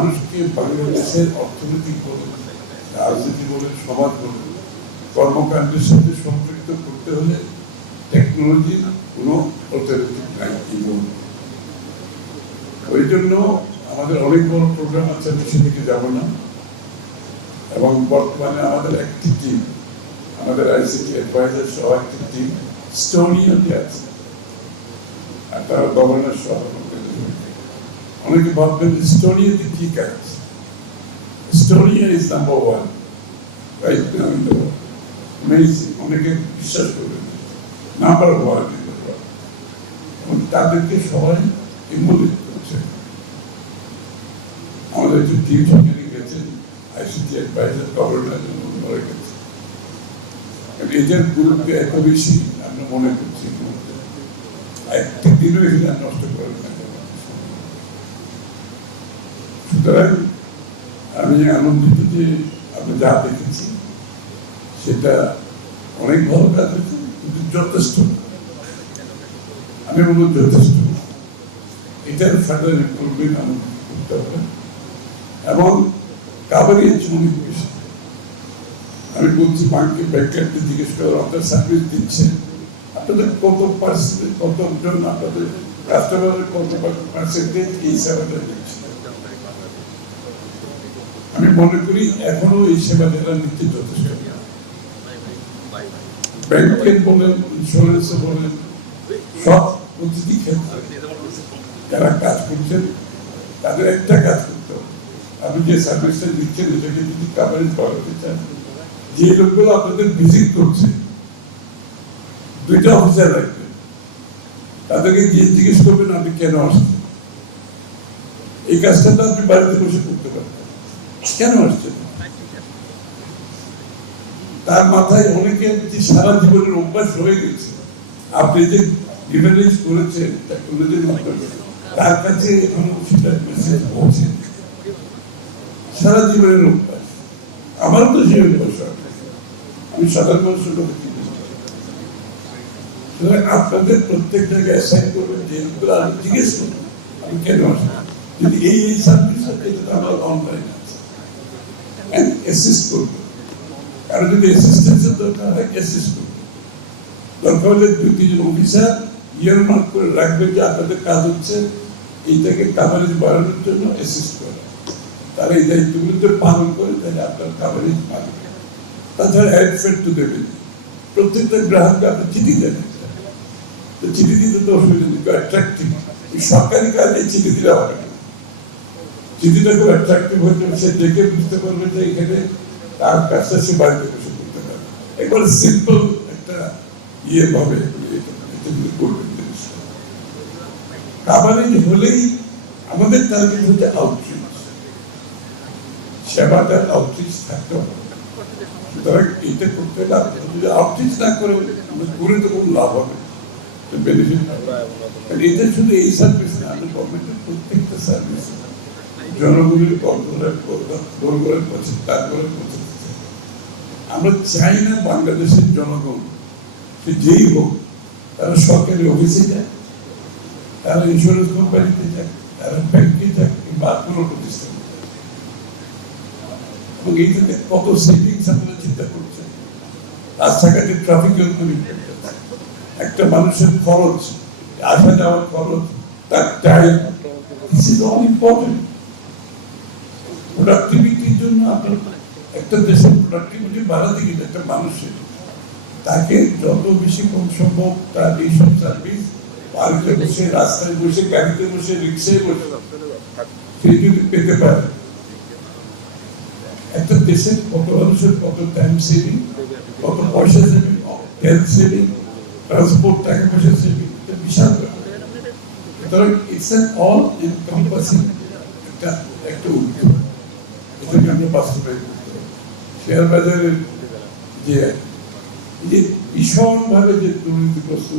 মানুষকে বাংলাদেশের অর্থনৈতিক বলুন, রাজনীতি বলুন, সমাজ বলুন, কর্মকাণ্ডের সাথে সম্পৃক্ত করতে হলে টেকনোলজির কোনো অল্টারনেটিভ নাই। ওই জন্য আমাদের অনেক বড় প্রোগ্রাম আছে, আমি সেদিকে যাব না। এবং বর্তমানে আমাদের একটি টিম, আমাদের আইসিটি অ্যাডভাইজার সহ একটি টিম স্টোনিয়াতে আছে, আর তারা গভর্নর সহ। অনেকে ভাববেন স্টোনিয়াতে কি কাজ? Estonia is number one right now in the world. Amazing, অনেকে বিশ্বাস করবেন number one in the world. এবং তাদেরকে সবাই ইমোলেট করছে। আমাদের যে টিম সেখানে গেছেন, আইসিটি অ্যাডভাইজার গভর্নর মরে গেছে। এদের গুরুত্ব এত বেশি আমরা মনে করছি, একটা দিনও এখানে নষ্ট করেন না। সুতরাং আমি আনন্দিত যে আমি যা দেখেছি সেটা অনেক ভালো কাজ হয়েছে, কিন্তু যথেষ্ট, আমি বলবো যথেষ্ট। এটার ফার্দার ইমপ্রুভমেন্ট আমাদের করতে হবে। এবং কাভারেজ অনেক বেশি। আমি বলছি ব্যাংকারকে জিজ্ঞেস করে আপনার সার্ভিস দিচ্ছেন, আপনাদের কত পার্সেন্ট, কতজন আপনাদের কাস্টমারের কত পার্সেন্টেজ এই সেবাটা দিচ্ছে। আমি মনে করি এখনো এই সেবা যারা নিচ্ছে যথেষ্ট। ব্যাংকের বলেন, ইন্স্যুরেন্সে বলেন, সব প্রতিটি ক্ষেত্রে যারা কাজ করছেন তাদের একটা কাজ করতে হবে। আপনি যে সার্ভিসটা দিচ্ছেন এটাকে যদি কাভারেজ বাড়াতে চান, যে লোকগুলো আপনাদের ভিজিট করছে, দুইটা অফিসার রাখবেন, তাদেরকে গিয়ে জিজ্ঞেস করবেন আপনি কেন আসছেন। এই কাজটা তো আপনি বাড়িতে বসে করতে পারবেন, কেন আসছেন? তার মাথায় অনেকের যে সারা জীবনের অভ্যাস হয়ে গেছে, আপনি যে লিভারেজ করেছেন টেকনোলজির মাধ্যমে, তার কাছে এখনো সেটা মেসেজ পৌঁছে। সারা জীবনের অভ্যাস, আমার তো সেই অভ্যাস, আমি সাধারণ মানুষের কথা আপনাদের প্রত্যেক জায়গায় অ্যাসাইন করবেন, যে আমি জিজ্ঞেস করবো আমি কেন আসি, যদি এই সার্ভিস আমার অনলাইন আছে অ্যাসিস্ট করবো। কারণ যদি অ্যাসিস্ট্যান্সের দরকার হয় অ্যাসিস্ট করবো। দরকার হলে 2-3 অফিসার ইয়ার মার্ক করে রাখবে যে আপনাদের কাজ হচ্ছে এইটাকে কাভারেজ বাড়ানোর জন্য অ্যাসিস্ট করে। তারা এই দায়িত্বগুলো যদি পালন করে তাহলে আপনার কাভারেজ বাড়বে। তাছাড়া অ্যাড ফেড তো দেবেন, প্রত্যেকটা গ্রাহককে আপনি চিঠি দেবেন, তো চিঠি দিতে তো অসুবিধা নেই, অ্যাট্রাক্টিভ। সরকারি কাজে চিঠি দিলে হবে না, চিঠিটা খুব অ্যাট্রাক্টিভ হতে সে দেখে বুঝতে পারবে যে এখানে তার কাজটা সে বাড়িতে বসে করতে পারবে। একবার সিম্পল একটা ইয়ে ভাবে করবেন। কাভারেজ হলেই আমাদের টার্গেট হচ্ছে আউটরিচ, সেবাটার আউটরিচ থাকতে হবে। সুতরাং এইটা করতে হলে যদি আউটরিচ না করে তো কোনো লাভ হবে, বেনিফিট হবে। এটা শুধু এই সার্ভিস না, আমি গভর্নমেন্টের প্রত্যেকটা সার্ভিস জনগণের দোরগোড়ায় পৌঁছে, তারপরে পৌঁছে। আমরা চাই না বাংলাদেশের জনগণ সে যেই হোক, তারা সরকারি অফিসে যায়, তারা ইন্স্যুরেন্স কোম্পানিতে যায়, তারা ব্যাংকে যায়, কিংবা কোনো প্রতিষ্ঠানে। এবং এইটাতে কত সেভিংস আপনারা চিন্তা করছেন। রাস্তাঘাটে ট্রাফিক একটা মানুষের খরচ, আসা যাওয়ার খরচ, তার time, this is all important. প্রোডাক্টিভিটির জন্য আপনার একটা দেশের প্রোডাক্টিভিটি বাড়াতে গেলে একটা মানুষের তাকে যত বেশি কম সম্ভব তার এইসব সার্ভিস পার্কে বসে, রাস্তায় বসে, গাড়িতে বসে, রিক্সায় বসে সে যদি পেতে পারে, একটা দেশের কত মানুষের কত টাইম সেভিং, কত পয়সা সেভিং, হেলথ সেভিং, ট্রান্সপোর্ট, টাকা পয়সা সেভিং, বিশাল ব্যাপার। সুতরাং ইটস অ্যান অল এনকম্পাসিং একটা উদ্যোগ, এটাকে আমরা বাস্তবায়ন করতে হবে। শেয়ার বাজারের যে ভীষণভাবে যে দুর্নীতিগ্রস্ত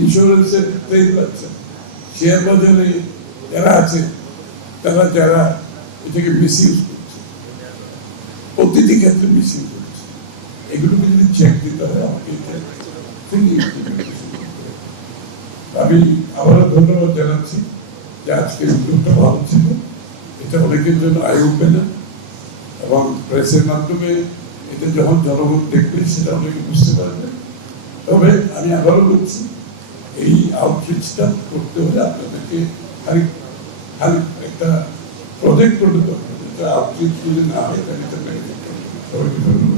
ইন্স্যুরেন্সের ক্লেম পাচ্ছে, শেয়ার বাজারে যারা আছে তারা যারা এটাকে মিসইউজ করছে, প্রতিটি ক্ষেত্রে মিসইউজ করছে, এগুলোকে যদি চেক দিতে হয় আমাকে আমি আবারও ধন্যবাদ জানাচ্ছি যে আজকে উদ্যোগটা ভালো ছিল। এটা অনেকের জন্য আয় ওপেনার, এবং প্রেসের মাধ্যমে এটা যখন জনগণ দেখবে সেটা অনেকে বুঝতে পারবে। তবে আমি আবারও বলছি, এই আউটরিচটা করতে হলে আপনাদেরকে খালি একটা প্রজেক্ট করতে হবে। আউটরিচ যদি না হয় তাহলে এটা সবাইকে ধন্যবাদ।